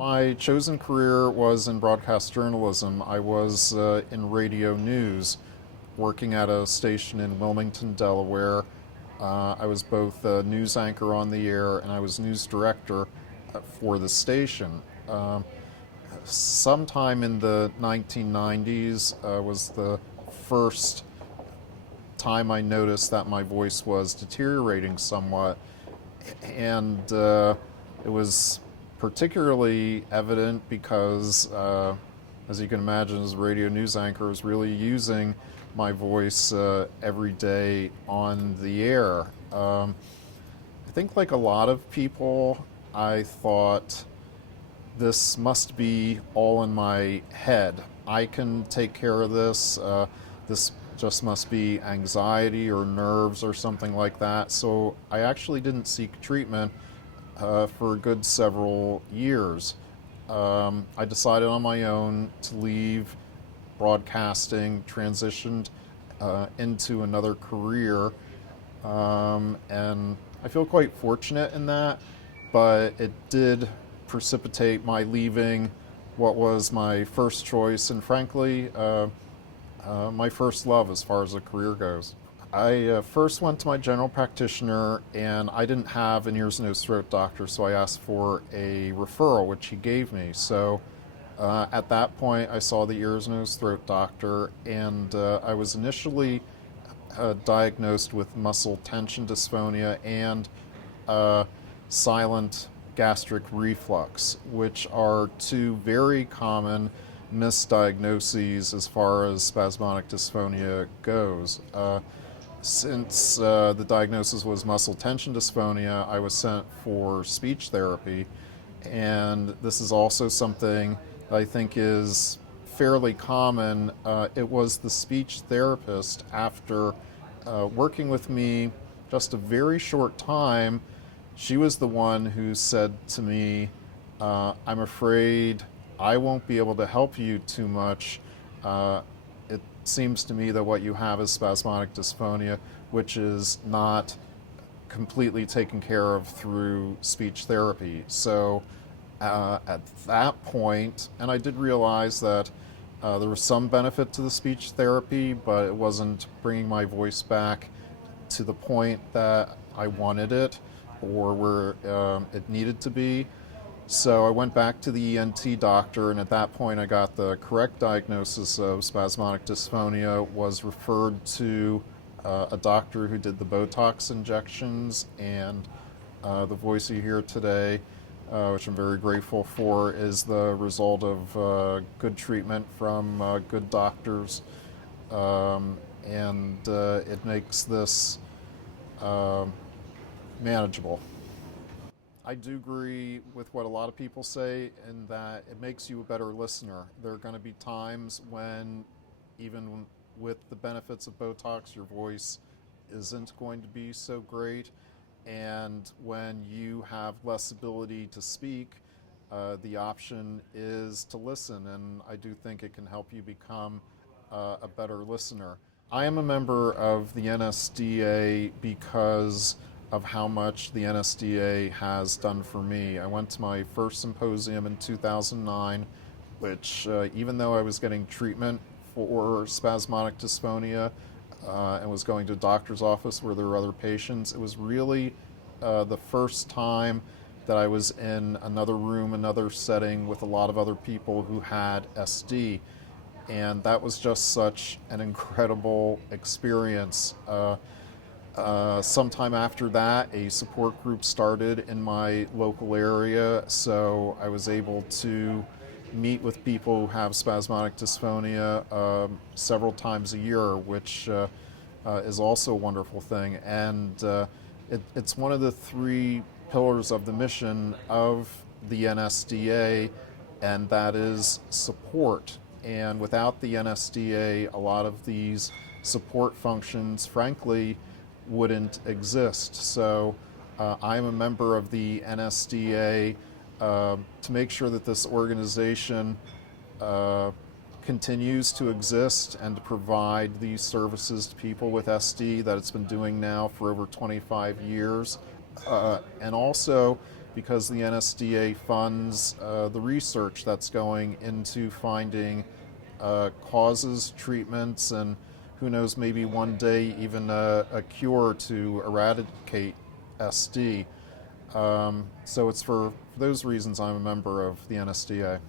My chosen career was in broadcast journalism. I was in radio news, working at a station in Wilmington, Delaware. I was both a news anchor on the air and I was news director for the station. Sometime in the 1990s was the first time I noticed that my voice was deteriorating somewhat, and it was particularly evident because, as you can imagine, as a radio news anchor, I was really using my voice every day on the air. I think, like a lot of people, I thought this must be all in my head. I can take care of this. This just must be anxiety or nerves or something like that. So I actually didn't seek treatment for a good several years. I decided on my own to leave broadcasting, transitioned into another career, and I feel quite fortunate in that, but it did precipitate my leaving what was my first choice and frankly my first love as far as a career goes. I first went to my general practitioner and I didn't have an ears, nose, throat doctor, so I asked for a referral, which he gave me. So at that point I saw the ears, nose, throat doctor, and I was initially diagnosed with muscle tension dysphonia and silent gastric reflux, which are two very common misdiagnoses as far as spasmodic dysphonia goes. Since the diagnosis was muscle tension dysphonia, I was sent for speech therapy, and this is also something I think is fairly common. It was the speech therapist, after working with me just a very short time, she was the one who said to me, I'm afraid I won't be able to help you too much. It seems to me that what you have is spasmodic dysphonia, which is not completely taken care of through speech therapy. So at that point, and I did realize that there was some benefit to the speech therapy, but it wasn't bringing my voice back to the point that I wanted it or where it needed to be. So I went back to the ENT doctor, and at that point I got the correct diagnosis of spasmodic dysphonia, was referred to a doctor who did the Botox injections, and the voice you hear today, which I'm very grateful for, is the result of good treatment from good doctors, and it makes this manageable. I do agree with what a lot of people say in that it makes you a better listener. There are going to be times when, even with the benefits of Botox, your voice isn't going to be so great. And when you have less ability to speak, the option is to listen. And I do think it can help you become a better listener. I am a member of the NSDA because of how much the NSDA has done for me. I went to my first symposium in 2009, which even though I was getting treatment for spasmodic dysphonia and was going to a doctor's office where there were other patients, it was really the first time that I was in another room, another setting with a lot of other people who had SD. And that was just such an incredible experience. Sometime after that, a support group started in my local area, so I was able to meet with people who have spasmodic dysphonia several times a year, which is also a wonderful thing. And it's one of the three pillars of the mission of the NSDA, and that is support. And without the NSDA, a lot of these support functions, frankly, wouldn't exist. So I'm a member of the NSDA to make sure that this organization continues to exist and to provide these services to people with SD that it's been doing now for over 25 years. And also because the NSDA funds the research that's going into finding causes, treatments, and who knows, maybe one day even a cure to eradicate SD. So it's for those reasons I'm a member of the NSDA.